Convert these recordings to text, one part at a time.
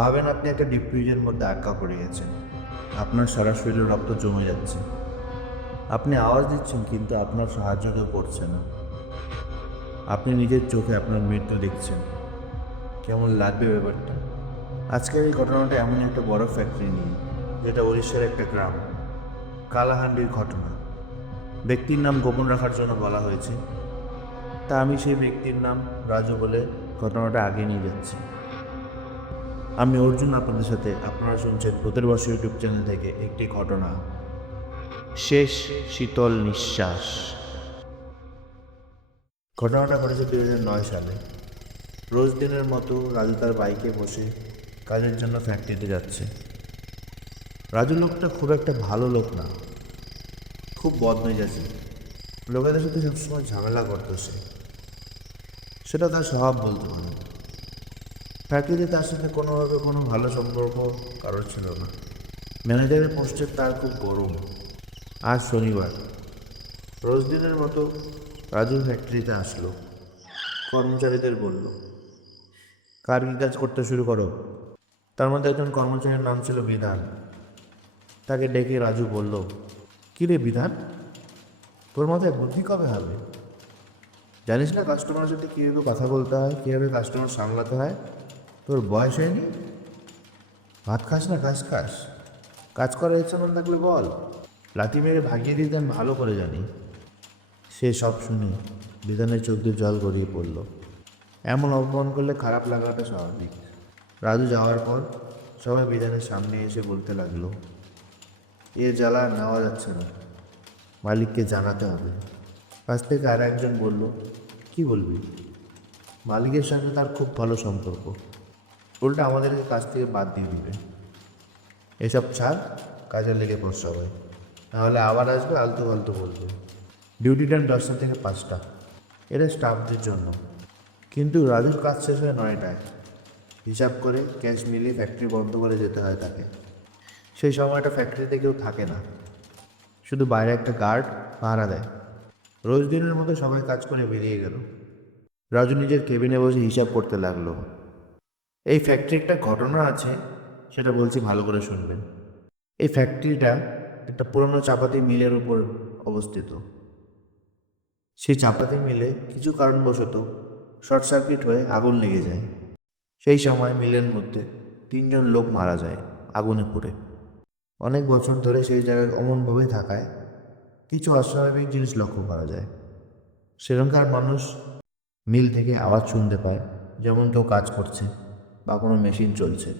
ভাবেন আপনি একটা ডিপ ফ্রিজের মধ্যে আটকা পড়ে গেছেন। আপনার সারা শরীরে রক্ত জমে যাচ্ছে। আপনি আওয়াজ দিচ্ছেন কিন্তু আপনার সাহায্য কেউ করছে না। আপনি নিজের চোখে আপনার মৃত্যু দেখছেন। কেমন লাগবে ব্যাপারটা? আজকের এই ঘটনাটা এমন একটা বড় ফ্যাক্টরি নিয়ে, যেটা উড়িষ্যার একটা গ্রাম। কালাহান্ডির ঘটনা। ব্যক্তির নাম গোপন রাখার জন্য বলা হয়েছে। তা আমি সেই ব্যক্তির নাম রাজু বলে ঘটনাটা আগে নিয়ে যাচ্ছি। আমি অর্জুন আপনাদের সাথে আপনারা শুনছেন ভূতের বর্ষ ইউটিউব চ্যানেল থেকে একটি ঘটনা। শেষ শীতল নিঃশ্বাস। ঘটনাটা ঘটেছে দু হাজার নয় সালে। রোজ দিনের মতো রাজু তার বাইকে বসে কাজের জন্য ফ্যাক্টরিতে যাচ্ছে। রাজু লোকটা খুব একটা ভালো লোক না। খুব বদমেজাজি। লোকেদের সাথে সবসময় ঝামেলা করতো সে। সেটা তার স্বভাব বলতে পারে ফ্যাক্টরিতে তার সাথে কোনোভাবে কোনো ভালো সম্পর্ক কারোর ছিল না। ম্যানেজারের পোস্টের তার খুব গরম। আজ শনিবার। রোজ দিনের মতো রাজু ফ্যাক্টরিতে আসলো। কর্মচারীদের বলল, কার কি কাজ করতে শুরু করো? তার মধ্যে একজন কর্মচারীর নাম ছিল বিধান। তাকে ডেকে রাজু বলল, কী রে বিধান? তোর মাথায় বুদ্ধি কবে হবে জানিস না কাস্টমারের সাথে কীভাবে কথা বলতে হয়, কীভাবে কাস্টমার সামলাতে হয়? তোর বয়স হয়নি? ভাত খাস না ঘাস খাস? কাজ করার ইচ্ছা না থাকলে বল। লাথি মেরে ভাগিয়ে দিতে আমি ভালো করে জানি। সে সব শুনে বিধানের চোখ দিয়ে জল গড়িয়ে পড়ল। এমন অপমান করলে খারাপ লাগাটা স্বাভাবিক। রাজু যাওয়ার পর সবাই বিধানের সামনে এসে বলতে লাগল, এ জ্বালা নেওয়া যাচ্ছে না। মালিককে জানাতে হবে। কাছ থেকে আর একজন বলল, কি বলবি? মালিকের সঙ্গে তার খুব ভালো সম্পর্ক। উল্টা আমাদেরকে কাজ থেকে বাদ দিয়ে দিবে। এসব ছাড় কাজে লেগে পড় সবাই। নাহলে আবার আসবে, আলতু ফালতু বলবে। ডিউটি টাইম দশটা থেকে পাঁচটা। এটা স্টাফদের জন্য। কিন্তু রাজুর কাজ শেষ হয় নয়টায়। হিসাব করে ক্যাশ মিলিয়ে ফ্যাক্টরি বন্ধ করে যেতে হয় তাকে। সেই সময়টা ফ্যাক্টরিতে কেউ থাকে না। শুধু বাইরে একটা গার্ড পাহারা দেয়। রোজ দিনের মতো সবাই কাজ করে বেরিয়ে গেল। রাজু নিজের কেবিনে বসে হিসাব করতে লাগল। এই ফ্যাক্টরি একটা ঘটনা আছে, সেটা বলছি ভালো করে শুনবেন। এই ফ্যাক্টরিটা একটা পুরনো চাপাতি মিলের উপর অবস্থিত। সেই চাপাতি মিলে কিছু কারণবশত শর্ট সার্কিট হয়ে আগুন লেগে যায়। সেই সময় মিলের মধ্যে তিনজন লোক মারা যায় আগুনে পুড়ে। অনেক বছর ধরে সেই জায়গায় অমনভাবে থাকায় কিছু অস্বাভাবিক জিনিস লক্ষ্য করা যায়। সেখানকার মানুষ মিল থেকে আওয়াজ শুনতে পায়, যেমন কেউ কাজ করছে। বা কোনো মেশিন চলছে।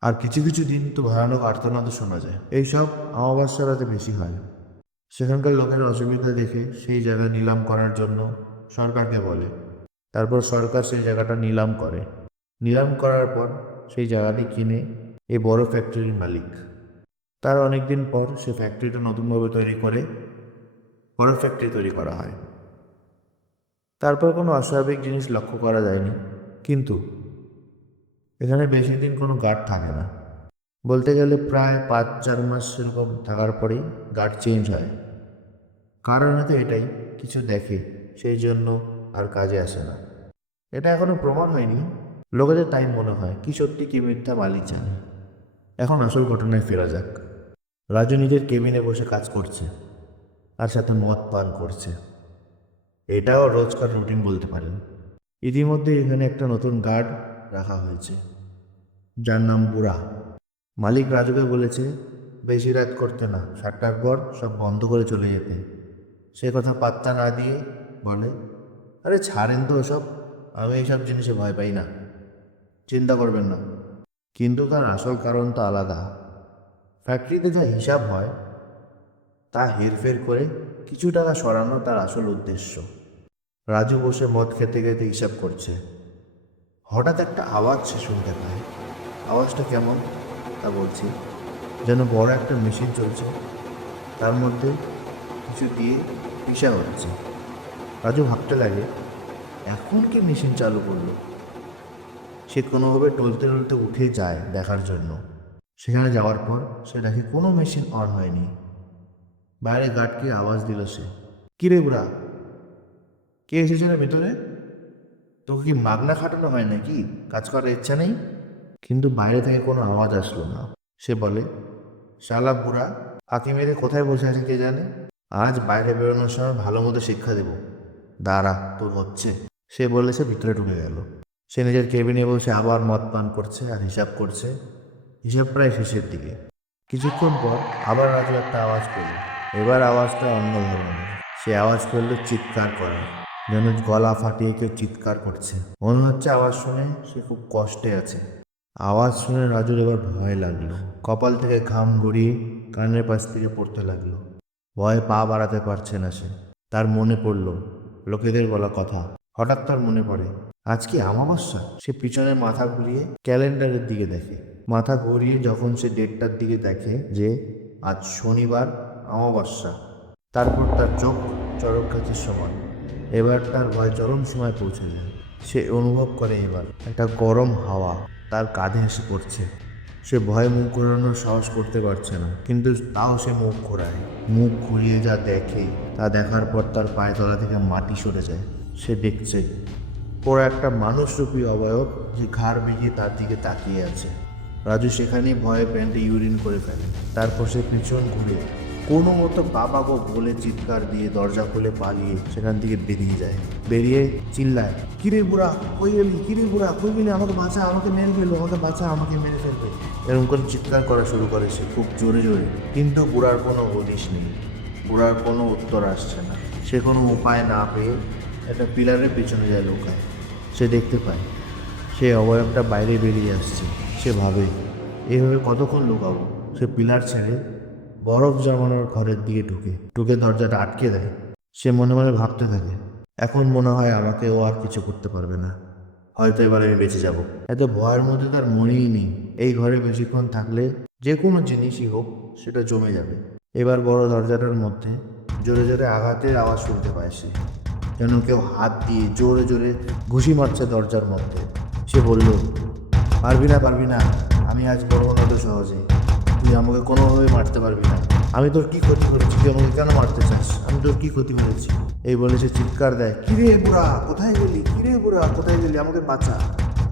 আর কিছু কিছু দিন তো ভয়ানক আর্তনাদও শোনা যায়। এইসব অমাবস্যা রাতে বেশি হয়। সেখানকার লোকের অসুবিধা দেখে সেই জায়গা নিলাম করার জন্য সরকারকে বলে। তারপর সরকার সেই জায়গাটা নিলাম করে। নিলাম করার পর সেই জায়গাটি কিনে এই বড় ফ্যাক্টরির মালিক। তার অনেক দিন পর সে ফ্যাক্টরিটা নতুনভাবে তৈরি করে বড় ফ্যাক্টরি তৈরি করা হয়। তারপর কোনো অস্বাভাবিক জিনিস লক্ষ্য করা যায়নি। কিন্তু এখানে বেশি দিন কোনো গার্ড থাকে না। বলতে গেলে প্রায় পাঁচ, চার মাস সেরকম থাকার পরেই গার্ড চেঞ্জ হয়। কারণ হয়তো এটাই, কিছু দেখে, সেই জন্য আর কাজে আসে না। এটা এখনও প্রমাণ হয়নি। লোকেদের তাই মনে হয়, কি সত্যি, কি মিথ্যা মালিক জানে। এখন আসল ঘটনায় ফেরা যাক। রাজু নিজের কেবিনে বসে কাজ করছে, আর সাথে মদ পান করছে। এটাও রোজকার রুটিন বলতে পারেন। ইতিমধ্যে এখানে একটা নতুন গার্ড রাখা হয়েছে। যার নাম বুড়া। মালিক রাজুকে বলেছে, বেশি রাত করতে না, সাতটার পর সব বন্ধ করে চলে যেতে। সে কথা পাত্তা না দিয়ে বলে, আরে ছাড়েন তো ওসব আমি এইসব জিনিসে ভয় পাই না। চিন্তা করবেন না। কিন্তু তার আসল কারণ তো আলাদা। ফ্যাক্টরিতে যা হিসাব হয়, তা হেরফের করে কিছু টাকা সরানো তার আসল উদ্দেশ্য। রাজু বসে মদ খেতে খেতে হিসাব করছে। হঠাৎ একটা আওয়াজ সে শুনতে পায়। আওয়াজটা কেমন? তা বলছি, যেন বড় একটা মেশিন চলছে। তার মধ্যে কিছু দিয়ে পিসা হচ্ছে। রাজু ভাবতে লাগে, এখন কি মেশিন চালু করল? সে কোনোভাবে টলতে টলতে উঠে যায় দেখার জন্য। সেখানে যাওয়ার পর সে দেখে কোনো মেশিন অন হয়নি। বাইরে গার্ডকে আওয়াজ দিল সে। কিরে বুড়া, কে এসেছিল ভেতরে? তোকে কি মাগনা খাটানো হয় নাকি? কাজ করার ইচ্ছা নেই? কিন্তু বাইরে থেকে কোনো আওয়াজ আসলো না। সে বলে, শালা বুড়া ফাঁকি মেরে কোথায় বসে আছে কে জানে? আজ বাইরে বেরোনোর সময় ভালো মতো শিক্ষা দেব। দাঁড়া, তোর হচ্ছে। সে বলে সে ভিতরে ঢুকে গেল। সে নিজের কেবিনে বসে আবার মদ পান করছে আর হিসাব করছে। হিসাব প্রায় শেষের দিকে। কিছুক্ষণ পর আবার রাজু একটা আওয়াজ পেল। এবার আওয়াজটা অন্য ধরনের। সে আওয়াজ করল চিৎকার করে যেন গলা ফাটিয়ে কেউ চিৎকার করছে। মনে হচ্ছে আওয়াজ শুনে সে খুব কষ্টে আছে। আওয়াজ শুনে রাজুর এবার ভয় লাগল। কপাল থেকে ঘাম গড়িয়ে কানের পাশ থেকে পড়তে লাগল। ভয়ে পা বাড়াতে পারছে না সে। তার মনে পড়ল লোকেদের বলা কথা। হঠাৎ তার মনে পড়ে, আজ কি অমাবস্যা? সে পিছনে মাথা ঘুরিয়ে ক্যালেন্ডারের দিকে দেখে। মাথা ঘুরিয়ে যখন সে ডেটটার দিকে দেখে যে আজ শনিবার অমাবস্যা, তারপর তার চোখ চরক গাছের সমান। এবার তার ভয় চরম সময় পৌঁছে যায়। সে অনুভব করে এবার, একটা গরম হাওয়া তার কাঁধে এসে পড়ছে। সে ভয়ে মুখ ঘোরানোর সাহস করতে পারছে না, কিন্তু তাও সে মুখ ঘোরায়। মুখ ঘুরিয়ে যা দেখে, তা দেখার পর তার পায়ে তলা থেকে মাটি সরে যায়। সে দেখছে, ওরা একটা মানুষরূপী অবয়ব যে ঘাড় বেরিয়ে তার দিকে তাকিয়ে আছে। রাজু সেখানেই ভয়ে প্যান্টে ইউরিন করে ফেলে, তারপর সে পিছন ঘুরে কোনো মতো বাবা গো বলে চিৎকার দিয়ে দরজা খুলে পালিয়ে সেখান থেকে বেরিয়ে যায়। বেরিয়ে চিল্লায়, কিরে বুড়া, কই গেলি? কিরে বুড়া, কই গেলি? আমাকে বাঁচা, আমাকে মেরে ফেলব, আমাকে বাঁচা, আমাকে মেরে ফেলবে। এরকম করে চিৎকার করা শুরু করে সে, খুব জোরে জোরে। কিন্তু বুড়ার কোনো হদিশ নেই। বুড়ার কোনো উত্তর আসছে না। সে কোনো উপায় না পেয়ে একটা পিলারের পেছনে যায় লোকায়। সে দেখতে পায়, সে অবয়বটা বাইরে বেরিয়ে আসছে। সে ভাবে এইভাবে কতক্ষণ লুকাবো? সে পিলার ছেড়ে বরফ জমানোর ঘরের দিকে ঢুকে ঢুকে দরজাটা আটকে দেয়। সে মনে মনে ভাবতে থাকে, এখন মনে হয় আমাকে ও আর কিছু করতে পারবে না। হয়তো এবার আমি বেঁচে যাব। এত ভয়ের মধ্যে তার মনেই নেই। এই ঘরে বেশিক্ষণ থাকলে যে কোনো জিনিসই হোক, সেটা জমে যাবে। এবার বড় দরজাটার মধ্যে জোরে জোরে আঘাতের আওয়াজ শুনতে পায় সে। যেন কেউ হাত দিয়ে জোরে জোরে ঘুষি মারছে দরজার মধ্যে। সে বলল, পারবি না পারবি না। আমি আজ বড় না তো সহজে আমাকে কোনোভাবে মারতে পারবি না। আমি তোর কি ক্ষতি করেছি? তুই আমাকে কেন মারতে চাস? আমি তোর কি ক্ষতি করেছি? এই বলে সে চিৎকার দেয়। কিরে বুড়া? কোথায় গেলি? কিরে বুড়া? কোথায় গেলি? আমাকে বাঁচা।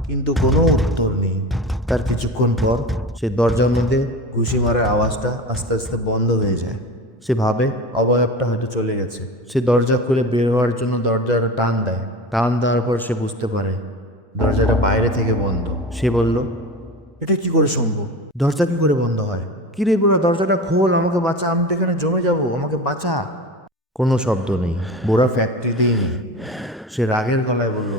কিন্তু কোনো উত্তর নেই। তার কিছুক্ষণ পর সে দরজার মধ্যে ঘুষি মারার আওয়াজটা আস্তে আস্তে বন্ধ হয়ে যায়। সে ভাবে অবয়বটা হয়তো চলে গেছে। সে দরজা খুলে বের হওয়ার জন্য দরজাটা টান দেয়। টান দেওয়ার পর সে বুঝতে পারে দরজাটা বাইরে থেকে বন্ধ। সে বলল এটা কি করে সম্ভব? দরজা কি করে বন্ধ হয়। কি রে বুড়া, দরজাটা খোল, আমাকে বাঁচা, আমি তো এখানে জমে যাব, আমাকে বাঁচা। কোনো শব্দ নেই বুড়া ফ্যাক্টরিতেই নেই। সে রাগের গলায় বলল,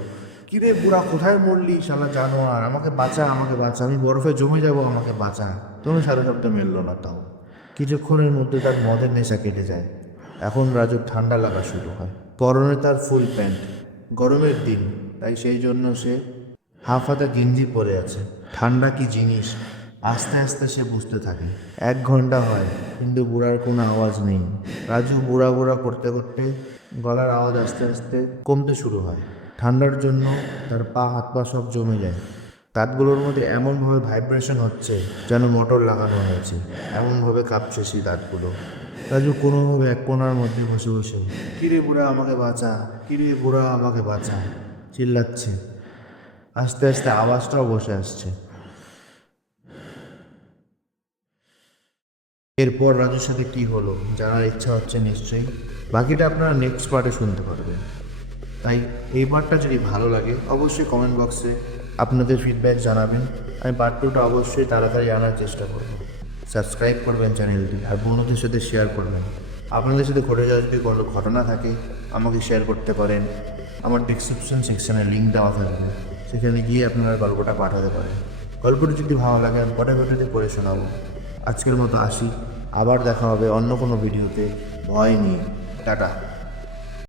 কি রে বুড়া, কোথায় মরলি, শালা জানোয়ার? আমাকে বাঁচা আমাকে বাঁচা, আমি বরফে জমে যাব, আমাকে বাঁচা। তুমি সারা শব্দ মেললো না তাও। কিছুক্ষণের মধ্যে তার মদের নেশা কেটে যায়। এখন রাজুর ঠান্ডা লাগা শুরু হয়। পরনে তার ফুল প্যান্ট, গরমের দিন, তাই সেই জন্য সে হাফ হাতা গেঞ্জি পরে আছে। ঠান্ডা কি জিনিস? আস্তে আস্তে সে বুঝতে থাকে। এক ঘণ্টা হয়, কিন্তু বুড়ার কোনো আওয়াজ নেই। রাজু বুড়া বুড়া করতে করতে গলার আওয়াজ আস্তে আস্তে কমতে শুরু হয়। ঠান্ডার জন্য তার পা, হাত পা সব জমে যায়। দাঁতগুলোর মধ্যে এমনভাবে ভাইব্রেশন হচ্ছে যেন মোটর লাগানো হয়েছে। এমনভাবে কাঁপছে সেই দাঁতগুলো। রাজু কোনোভাবে এক কোনার মধ্যে বসে বসে, কিরে বুড়া, আমাকে বাঁচা। কিরে বুড়া, আমাকে বাঁচা। চিল্লাচ্ছে। আস্তে আস্তে আওয়াজটাও বসে আসছে। এরপর রাজুর সাথে কি হলো, জানার ইচ্ছা হচ্ছে নিশ্চয়ই। বাকিটা আপনারা নেক্সট পার্টে শুনতে পারবেন। তাই এই পার্টটা যদি ভালো লাগে, অবশ্যই কমেন্ট বক্সে আপনাদের ফিডব্যাক জানাবেন। আমি পার্ট টুটা অবশ্যই তাড়াতাড়ি আনার চেষ্টা করব। সাবস্ক্রাইব করবেন চ্যানেলটি আর বন্ধুদের সাথে শেয়ার করবেন। আপনাদের সাথে ঘটে যাওয়া যদি কোনো ঘটনা থাকে, আমাকে শেয়ার করতে পারেন। আমার ডিসক্রিপশন সেকশনে লিঙ্ক দেওয়া থাকবে। সেখানে গিয়ে আপনারা গল্পটা পাঠাতে পারেন। গল্পটি যদি ভালো লাগে, আমি পরে ভিডিওতে পড়ে শোনাবো। আজকের মতো আসি। আবার দেখা হবে অন্য কোনো ভিডিওতে। ভয় নিয়ে টাটা।